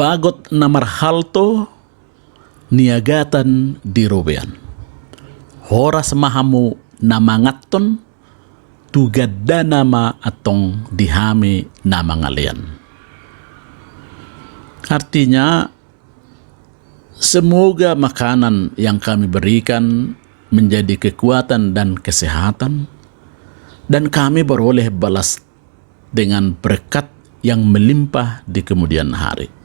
bagot namar halto niagatan di robean. Horas mahamu namangaton tugadda nama atong dihami nama ngalian. Artinya, semoga makanan yang kami berikan menjadi kekuatan dan kesehatan, dan kami beroleh balas dengan berkat yang melimpah di kemudian hari.